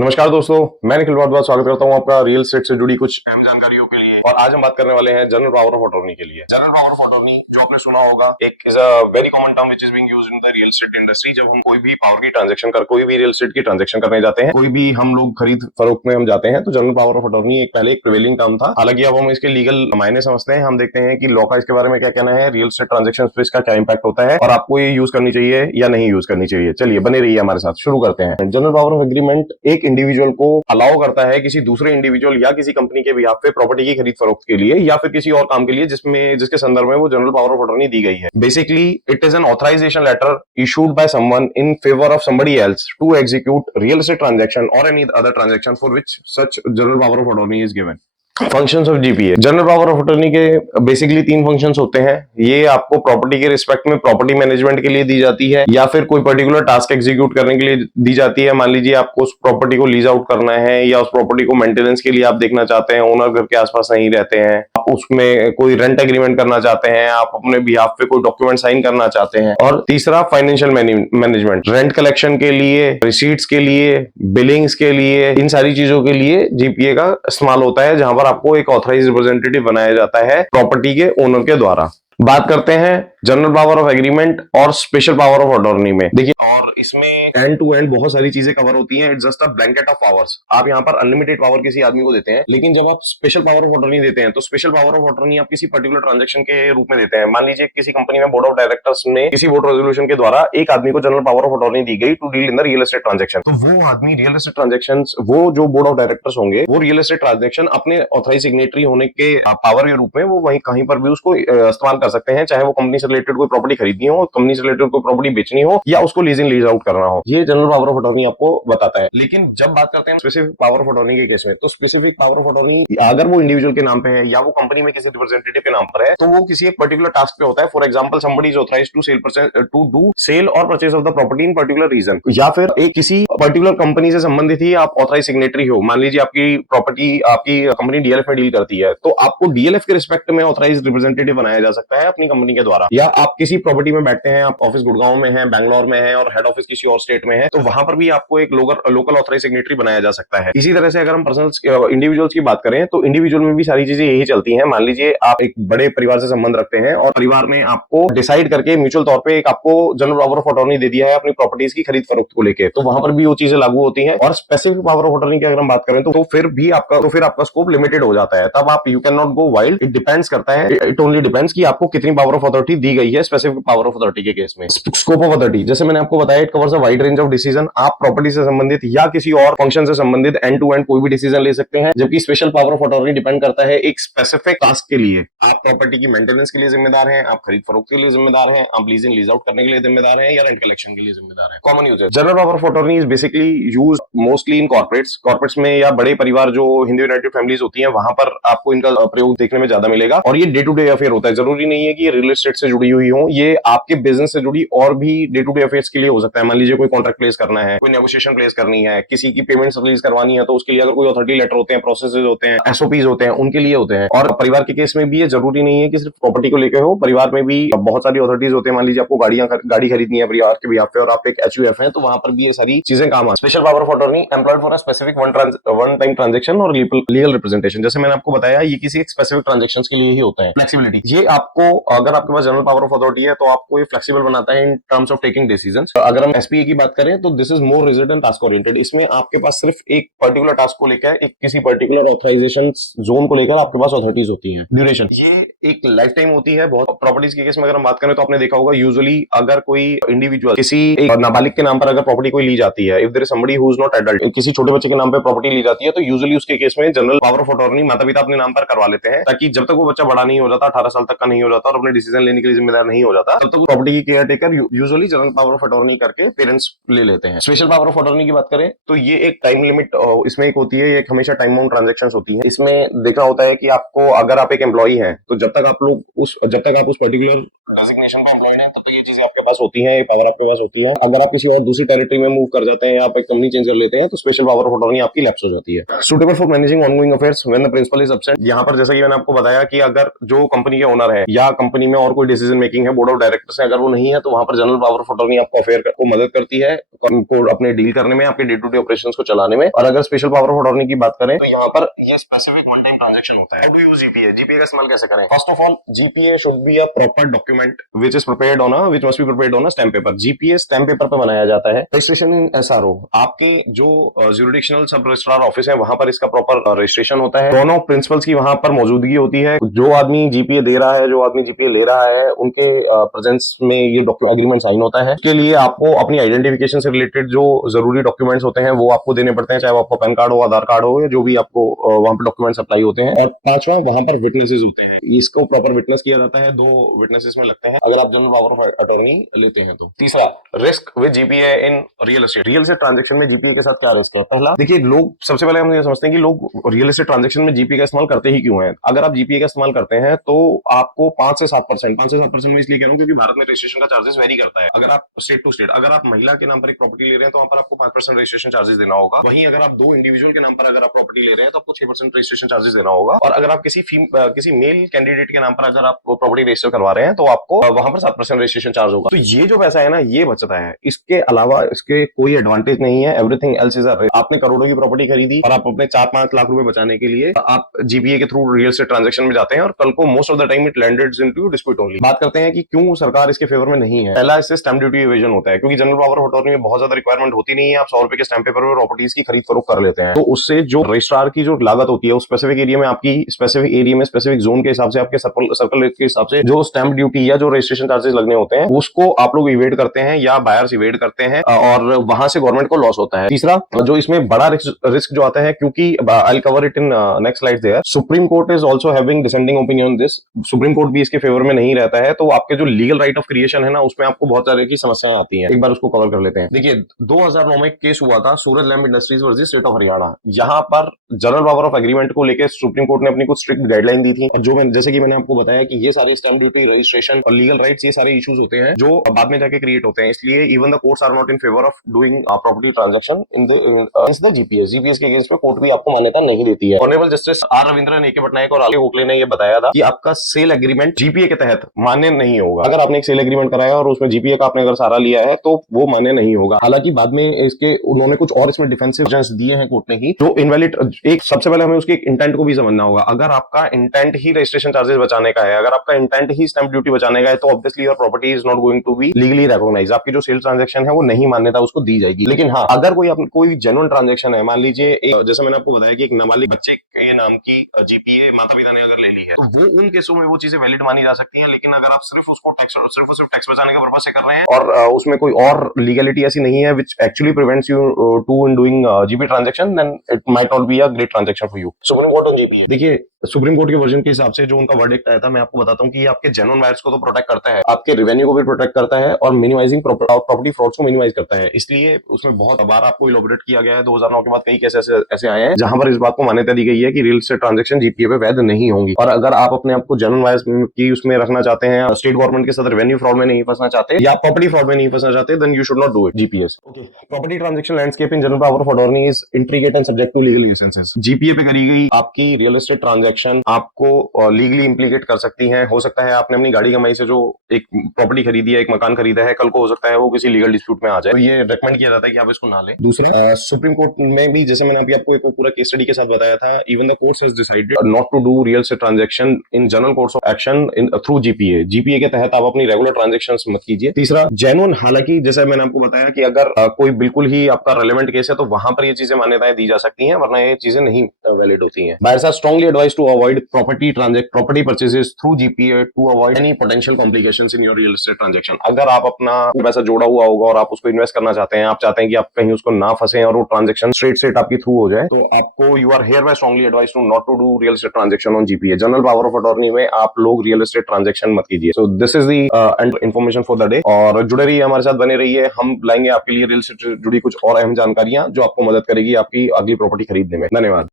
नमस्कार दोस्तों, मैं निखिल भारद्वाज स्वागत करता हूं आपका रियल एस्टेट से जुड़ी कुछ अहम जानकारियों के लिए। और आज हम बात करने वाले हैं जनरल पावर ऑफ अटॉर्नी के लिए। जनरल पावर ऑफ अटॉर्नी जो आपने सुना होगा, एक is a very common term which is being used in the real estate industry. जब हम कोई भी पावर की ट्रांजैक्शन कर कोई भी रियल एस्टेट की ट्रांजैक्शन करने जाते हैं, कोई भी हम लोग खरीद फरोख्त में हम जाते हैं, तो जनरल पावर ऑफ अटॉर्नी एक पहले एक प्रिवेलिंग टर्म था। हालांकि अब हम इसके लीगल मायने समझते हैं, हम देखते हैं कि लॉ का इसके बारे में क्या कहना है, रियल एस्टेट ट्रांजैक्शन पे इसका क्या इंपैक्ट होता है और आपको ये यूज करनी चाहिए या नहीं यूज करनी चाहिए। चलिए बने रहिए हमारे साथ, शुरू करते हैं। जनरल पावर ऑफ एग्रीमेंट एक इंडिविजुअल को अलाउ करता है किसी दूसरे इंडिविजुअल या किसी कंपनी के बिहाफ पे प्रॉपर्टी की खरीद फरोख्त के लिए या फिर किसी और काम के लिए जिसके संदर्भ में वो जनरल पावर ऑफ अटॉर्नी दी गई है। Basically it is an authorisation letter issued by someone in favour of somebody else to execute real estate transaction और any other transaction for which such general power of attorney is given. Functions of GPA. General power of attorney के basically तीन functions होते हैं। ये आपको property के respect में property management के लिए दी जाती है या फिर कोई पर्टिकुलर टास्क एग्जीक्यूट करने के लिए दी जाती है। मान लीजिए आपको उस प्रॉपर्टी को लीज आउट करना है या उस प्रॉपर्टी को मेंटेनेंस के लिए आप देखना चाहते हैं, ओनर घर के आसपास नहीं रहते हैं, आप उसमें कोई रेंट एग्रीमेंट करना चाहते हैं, आप अपने बिहाफ पे कोई डॉक्यूमेंट साइन करना चाहते हैं। और तीसरा फाइनेंशियल मैनेजमेंट, रेंट कलेक्शन के लिए, रिसीट्स के लिए, बिलिंग्स के लिए, इन सारी चीजों के लिए जीपीए का इस्तेमाल होता है, जहां पर आपको एक ऑथराइज रिप्रेजेंटेटिव बनाया जाता है प्रॉपर्टी के ओनर के द्वारा। बात करते हैं जनरल पावर ऑफ एग्रीमेंट और स्पेशल पावर ऑफ अटॉर्नी में। देखिए, और इसमें एंड टू एंड बहुत सारी चीजें कवर होती हैं। It's just a blanket of powers. आप यहाँ पर अनलिमिटेड पावर किसी आदमी को देते हैं, लेकिन जब आप स्पेशल पावर ऑफ अटॉर्नी देते हैं तो स्पेशल पावर ऑफ अटॉर्नी आप किसी पर्टिकुलर ट्रांजैक्शन के रूप में देते हैं। मान लीजिए किसी कंपनी में बोर्ड ऑफ डायरेक्टर्स में किसी बोर्ड रेजोल्यूशन के द्वारा एक आदमी को जनरल पावर ऑफ अटॉर्नी दी गई to deal in the real estate transaction. तो वो आदमी रियल एस्टेट ट्रांजैक्शन, वो जो बोर्ड ऑफ डायरेक्टर्स होंगे, वो रियल एस्टेट ट्रांजैक्शन अपने ऑथराइज सिग्नेटरी होने के पावर के रूप में वो वहीं कहीं पर भी उसको इस्तेमाल कर सकते हैं, चाहे वो कंपनी से रिलेटेड कोई प्रॉपर्टी खरीदनी हो, कंपनी से रिलेटेड कोई प्रॉपर्टी बेचनी हो या उसको लीज इन लीज आउट करना हो। ये जनरल पावर ऑफ अटॉर्नी आपको बताता है। लेकिन जब बात करते हैं स्पेसिफिक पावर ऑफ अटॉर्नी के केस में, तो स्पेसिफिक पावर ऑफ अटॉर्नी अगर वो इंडिविजुअल के नाम पे है या वो कंपनी में किसी रिप्रेजेंटेटिव के नाम पर है, तो वो किसी एक पर्टिकुलर टास्क पे होता है। For example, somebody is authorised to do sale और purchase of the property in particular region, या फिर एक किसी पर्टिकुलर कंपनी से संबंधित ही आप ऑथराइज सिग्नेटरी हो। मान लीजिए आपकी प्रॉपर्टी, आपकी कंपनी डीएलएफ में डील करती है, तो आपको डीएलएफ के रिस्पेक्ट में ऑथराइज रिप्रेजेंटेटिव बनाया जा सकता है अपनी कंपनी के द्वारा। या आप किसी प्रॉपर्टी में बैठते हैं, आप ऑफिस गुड़गांव में है, बैंगलोर में है और हेड ऑफिस किसी और स्टेट में है, तो वहां पर भी आपको एक लोकल ऑथराइज सिग्नेटरी बनाया जा सकता है। इसी तरह से अगर हम पर्सनल इंडिविजुअल्स की बात करें, तो इंडिविजुअल में भी सारी चीजें यही चलती हैं। मान लीजिए आप एक बड़े परिवार से संबंध रखते हैं और परिवार में आपको डिसाइड करके म्यूचुअल तौर पे एक आपको जनरल पावर ऑफ अटॉर्नी दे दिया है अपनी प्रॉपर्टीज की खरीद फरोख्त को लेकर, तो वहां पर भी वो चीजें लागू होती हैं। और स्पेसिफिक पावर ऑफ अटॉर्नी की अगर हम बात करें तो फिर आपका स्कोप लिमिटेड हो जाता है। तब आप you can not go wild. It depends करता है, इट ओनली डिपेंड्स कि आपको कितनी पावर ऑफ अथॉरिटी दी गई है स्पेसिफिक पावर ऑफ अथॉरिटी के केस में। स्कोप ऑफ अथॉरिटी, जैसे मैंने आपको बताया, it covers a wide range of decision. आप प्रॉपर्टी से संबंधित या किसी और फंक्शन से संबंधित एंड टू एंड कोई भी डिसीजन ले सकते हैं, जबकि special power of attorney depend करता है एक स्पेसिफिक टास्क के लिए। आप प्रॉपर्टी की मेंटेनेंस के लिए जिम्मेदार हैं, आप खरीद फरोख्त के लिए जिम्मेदार हैं, आप लीज इन लीज आउट करने के लिए जिम्मेदार हैं या रेंट कलेक्शन के लिए जिम्मेदार हैं। Common usages. General power of attorney is basically use mostly in corporates में या बड़े परिवार जो हिंदू यूनाइटेड फैमिलीज होती हैं, वहां पर आपको इनका प्रयोग देखने में ज्यादा मिलेगा। और ये डे टू डे अफेयर होता है। जरूरी नहीं है कि ये रियल एस्टेट से जुड़ी हुई हो, ये आपके बिजनेस से जुड़ी और भी डे टू डे अफेयर्स के लिए हो सकता है। मान लीजिए कोई कॉन्ट्रैक्ट प्लेस करना है, कोई नेगोशिएशन प्लेस करनी है, किसी की पेमेंट रिलीज करवानी है, तो उसके लिए अगर कोई अथॉरिटी लेटर होते हैं, प्रोसेसेस होते हैं, एसओपीज होते हैं, उनके लिए होते हैं। और परिवार के केस में भी ये जरूरी नहीं है कि सिर्फ प्रॉपर्टी को लेकर हो, परिवार में भी बहुत सारी अथॉरिटीज होते हैं। मान लीजिए आपको गाड़ी खरीदनी है परिवार के बिहाफ पे और आप एक एचयूएफ है, तो वहां पर भी ये सारी चीजें काम आ। Special power of attorney employed for a specific one time transaction और लीगल रिप्रेजेंटेशन। जैसे मैंने आपको बताया, ये किसी एक स्पेसिफिक ट्रांजैक्शंस के लिए ही होता है। फ्लेक्सिबिलिटी, ये आपको, अगर आपके पास जनरल पावर ऑफ अथॉरिटी है, तो आपको ये फ्लेक्सिबल बनाता है in terms of taking decisions. अगर हम एसपीए की बात करें, तो this is more rigid and task oriented. इसमें आपके पास सिर्फ एक पर्टिकुलर टास्क को लेकर, एक किसी पर्टिकुलर ऑथराइजेशन जोन को लेकर आपके पास अथॉरिटीज होती हैं। ड्यूरेशन, ये एक लाइफ टाइम होती है। बहुत प्रॉपर्टीज के केस में अगर हम बात करें, तो आपने देखा होगा, यूजुअली अगर कोई इंडिविजुअल किसी एक नाबालिग के नाम पर अगर प्रॉपर्टी कोई ली जाती है, if there is somebody who is not adult, किसी छोटे बच्चे के नाम पर प्रॉपर्टी ली जाती है, तो यूजुअली उसके केस में जनरल पावर ऑफ अटॉर्नी माता पिता अपने नाम पर करवा लेते हैं, ताकि जब तक वो बच्चा बड़ा नहीं हो जाता, 18 साल तक का नहीं हो जाता और अपने डिसीजन लेने के लिए जिम्मेदार नहीं हो जाता, तब तक प्रॉपर्टी की care taker usually general power of attorney करके पेरेंट्स ले लेते हैं। स्पेशल पावर ऑफ अटॉर्नी की बात करें, तो ये एक टाइम लिमिट इसमें एक होती है, एक हमेशा टाइम बाउंड ट्रांजैक्शंस होती है। इसमें देखना होता है कि आपको, अगर आप एक एम्प्लॉई हैं, तो जब तक आप उस पर्टिकुलर डेजिग्नेशन पे एम्प्लॉयड हैं, तो ये चीजें आपके पास होती हैं, ये पावर आपके पास होती है। अगर आप किसी और दूसरी टेरिटरी में मूव कर जाते हैं या आप एक कंपनी चेंज कर लेते हैं तो स्पेशल पावर ऑफ अटॉर्नी आपकी लैप्स हो जाती है। Suitable for managing ongoing affairs when the principal is absent. यहाँ पर जैसा कि मैंने आपको बताया कि अगर जो कंपनी के ओनर है या कंपनी में और कोई डिसीजन मेकिंग है, बोर्ड ऑफ डायरेक्टर्स है, अगर वो नहीं है तो वहां पर जनरल पावर ऑफ अटॉर्नी आपको अफेयर को मदद करती है, को अपने डील करने में, आपके डे टू डे ऑपरेशंस को चलाने में। और अगर स्पेशल पावर ऑफ अटॉर्नी की बात करें तो यहाँ पर ये स्पेसिफिक वन टाइम ट्रांजैक्शन होता है। जीपीए का इस्तेमाल कैसे करें? First of all, GPA should be a proper document which is prepared on which must be prepared on a stamp paper. GPA stamp paper पर बनाया जाता है। रजिस्ट्रेशन इन एसआरओ, आपके जो ज्यूरिडिक्शनल सब रजिस्ट्रार ऑफिस है वहां पर इसका प्रॉपर रजिस्ट्रेशन होता है। दोनों प्रिंसिपल्स की वहां पर मौजूदगी होती है। जो आदमी जीपीए दे रहा है, जो आदमी जीपीए ले रहा है, उनके प्रेजेंस में ये एग्रीमेंट साइन होता है। इसके लिए आपको अपनी आइडेंटिफिकेशन से रिलेटेड जो जरूरी डॉक्यूमेंट्स होते हैं वो आपको देने पड़ते हैं, चाहे वो आपको पैन कार्ड हो, आधार कार्ड हो, या जो भी आपको वहां पर डॉक्यूमेंट्स अप्लाई होते हैं। और पांचवा, वहां पर विटनेसेस होते हैं। इसको प्रॉपर विटनेस किया जाता है, 2 विटनेसेस में लगते हैं अगर आप जनरल पावर ऑफ अटॉर्नी लेते हैं तो। तीसरा, risk with GPA in real estate. Real estate transaction में जीपीए के साथ क्या रिस्क है? पहला, देखिए, लोग सबसे पहले हम ये समझते हैं कि लोग रियल एस्टेट ट्रांजैक्शन में जीपीए का इस्तेमाल करते ही क्यों है। अगर आप जीपीए का इस्तेमाल करते हैं तो आपको 5 से 7% में इसलिए कह रहा हूं क्योंकि भारत में रजिस्ट्रेशन का चार्जेस वेरी करता है। अगर आप स्टेट टू स्टेट, अगर आप महिला के नाम पर एक प्रॉपर्टी ले रहे हैं तो वहां पर आपको 5% रजिस्ट्रेशन चार्जेस देना होगा। वहीं अगर आप 2 इंडिविजुअल के नाम पर अगर आप प्रॉपर्टी ले रहे हैं तो आपको 6% रजिस्ट्रेशन चार्जेस देना होगा। और अगर आप किसी मेल कैंडिडेट के नाम पर अगर आप प्रॉपर्टी रजिस्टर करवा रहे हैं तो आपको वहां पर 7% रजिस्ट्रेशन चार्ज होगा। तो ये जो पैसा है ना, ये बचता है। इसके अलावा इसके कोई एडवांटेज नहीं है। Everything else is a risk. आपने करोड़ों की प्रॉपर्टी खरीदी और आप अपने 4-5 लाख रुपए बचाने के लिए आप जीपीए के थ्रू रियल एस्टेट ट्रांजैक्शन में जाते हैं और कल को most of the time it landed into dispute only. बात करते हैं कि क्यों सरकार इसके फेवर में नहीं है। पहला, इससे स्टैंप ड्यूटी इवेजन होता है, क्योंकि जनरल पावर ऑफ अटॉर्नी में बहुत ज्यादा रिक्वायरमेंट होती नहीं है। आप 100 रुपए के स्टैंप पेपर में प्रॉपर्टीज की खरीद फरोख्त कर लेते हैं, तो उससे जो रजिस्ट्रार की जो लागत होती है उस स्पेसिफिक एरिया में, आपकी स्पेसिफिक एरिया में, स्पेसिफिक जोन के हिसाब से, आपके सर्कल के हिसाब से जो स्टैंप ड्यूटी या जो रजिस्ट्रेशन चार्जेस लगने होते हैं उसको आप लोग इवेड करते हैं या बायर्स इवेड करते हैं और वहां से गवर्नमेंट को लॉस होता है। तीसरा, जो इसमें बड़ा रिस्क जो आता है, क्योंकि I will cover it in next slide there, Supreme Court is also having dissenting opinion this. Supreme Court भी इसके फेवर में नहीं रहता है, तो आपके जो लीगल राइट ऑफ क्रिएशन है ना, उसमें आपको बहुत तरह की समस्याएं आती हैं। एक बार उसको कवर कर लेते हैं। देखिए, 2009 में केस हुआ था, Suraj lamp industries versus state of Haryana. यहाँ पर जनरल पावर ऑफ एग्रीमेंट को लेकर सुप्रीम कोर्ट ने अपनी कुछ स्ट्रिक्ट गाइडलाइन दी थी। और जो जैसे कि मैंने आपको बताया कि ये सारे स्टैंप ड्यूटी, रजिस्ट्रेशन और लीगल राइट्स, ये सारे इश्यूज होते हैं जो बाद में जाके क्रिएट होते हैं। इसलिए even the courts are not in favour of doing property transaction in the GPS के अगेंस्ट में कोर्ट भी आपको मान्यता नहीं देती है। Honourable justice R Ravindran, A K Patnaik और आर के गोखले ने ये बताया था कि आपका सेल एग्रीमेंट जीपीए के तहत मान्य नहीं होगा। अगर आपने एक सेल एग्रीमेंट कराया और उसमें जीपीए का आपने अगर सहारा लिया है तो वो मान्य नहीं होगा। हालांकि बाद में इसके उन्होंने कुछ और इसमें डिफेंसिव दिए हैं कोर्ट ने ही, जो इनवैलिड। एक सबसे पहले हमें उसके इंटेंट को भी समझना होगा। अगर आपका इंटेंट ही रजिस्ट्रेशन चार्जेस बचाने का है, अगर आपका इंटेंट ही स्टैंप ड्यूटी बचाने का है, तो obviously your property is not going to be legally recognise. आपकी जो सेल ट्रांजैक्शन है वो नहीं मान्यता उसको दी जाएगी। लेकिन हाँ, अगर कोई जेन्युइन ट्रांजैक्शन है, मान लीजिए जैसे मैंने आपको बताया कि एक नाबालिग बच्चे के नाम की जीपीए माता पिता ने अगर ले ली है, तो वो उन केसों में वो चीजें वैलिड मानी जा सकती है। लेकिन अगर आप सिर्फ उसको टैक्स बचाने के पर्पस से कर रहे हैं और उसमें कोई और लीगलिटी ऐसी नहीं है which actually prevents you to in doing GP transaction, then it might not be a great transaction for you. Supreme Court on GP है। देखिए, सुप्रीम कोर्ट के वर्जन के हिसाब से जो उनका वर्डिक्ट आया था, मैं आपको बताता हूँ कि ये आपके जेन्युइन बायर्स को तो प्रोटेक्ट करता है, आपके रेवेन्यू को भी प्रोटेक्ट करता है और मिनिमाइजिंग प्रॉपर्टी फ्रॉड्स को मिनिमाइज करता है। इसलिए उसमें बहुत बार आपको इलॉबरेट किया गया है। 2009 के बाद कई केस ऐसे आए हैं जहां पर इस बात को मान्यता दी गई है कि रियल एस्टेट ट्रांजैक्शन जीपीए पे वैध नहीं होंगी। और अगर आप अपने आप को जेन्युइन बायर्स की उसमें रखना चाहते हैं, स्टेट गवर्नमेंट के साथ रेवेन्यू फ्रॉड में नहीं फंसना चाहते या प्रॉपर्टी फ्रॉड में नहीं फंसना चाहते, then you should not do it GPS. Okay, property transaction landscape in general power of attorney is intricate and subject to legal licences. GPA पे करी गई आपकी रियल एस्टेट ट्रांजैक्शन आपको लीगली इंप्लीकेट कर सकती हैं। हो सकता है आपने अपनी गाड़ी कमाई से जो एक प्रॉपर्टी खरीदी है, एक मकान खरीदा है, कल को हो सकता है वो किसी लीगल डिस्प्यूट में आ जाए। तो ये रेकमेंड किया जाता है कि आप इसको ना लें। दूसरा, सुप्रीम कोर्ट में भी जैसे मैंने अभी आपको एक पूरा केस स्टडी के साथ बताया था, even the courts has decided not to do real estate transaction in general course of action in through GPA. GPA के तहत आप अपनी रेगुलर ट्रांजैक्शंस मत कीजिए। तीसरा, जेन्युइन, हालांकि जैसे मैंने आपको बताया कि अगर कोई बिल्कुल ही आपका रेलेवेंट केस है तो वहां पर ये चीजें मान्यताएं दी जा सकती हैं, वरना ये चीजें नहीं वैलिड होती हैं। Buyers are strongly advised to avoid property purchases through GPA to avoid any potential complications in your real estate transaction. अगर आप अपना पैसा जोड़ा हुआ होगा और आप उसको इन्वेस्ट करना चाहते हैं, आप चाहते हैं कि आप कहीं उसको ना फंसे और वो ट्रांजैक्शन स्ट्रेट आपकी थ्रू हो जाए, तो आपको you are hereby strongly advised to not to do real estate transaction on GPA. General power of attorney में आप लोग रियल एस्टेट ट्रांजैक्शन मत कीजिए। So this is the information for the day. और जुड़े रहिए, हमारे साथ बने रहिए। हम लाएंगे आपके लिए रियल एस्टेट से जुड़ी कुछ और अहम जानकारियां जो आपको मदद करेगी आपकी अगली प्रॉपर्टी खरीदने में। धन्यवाद।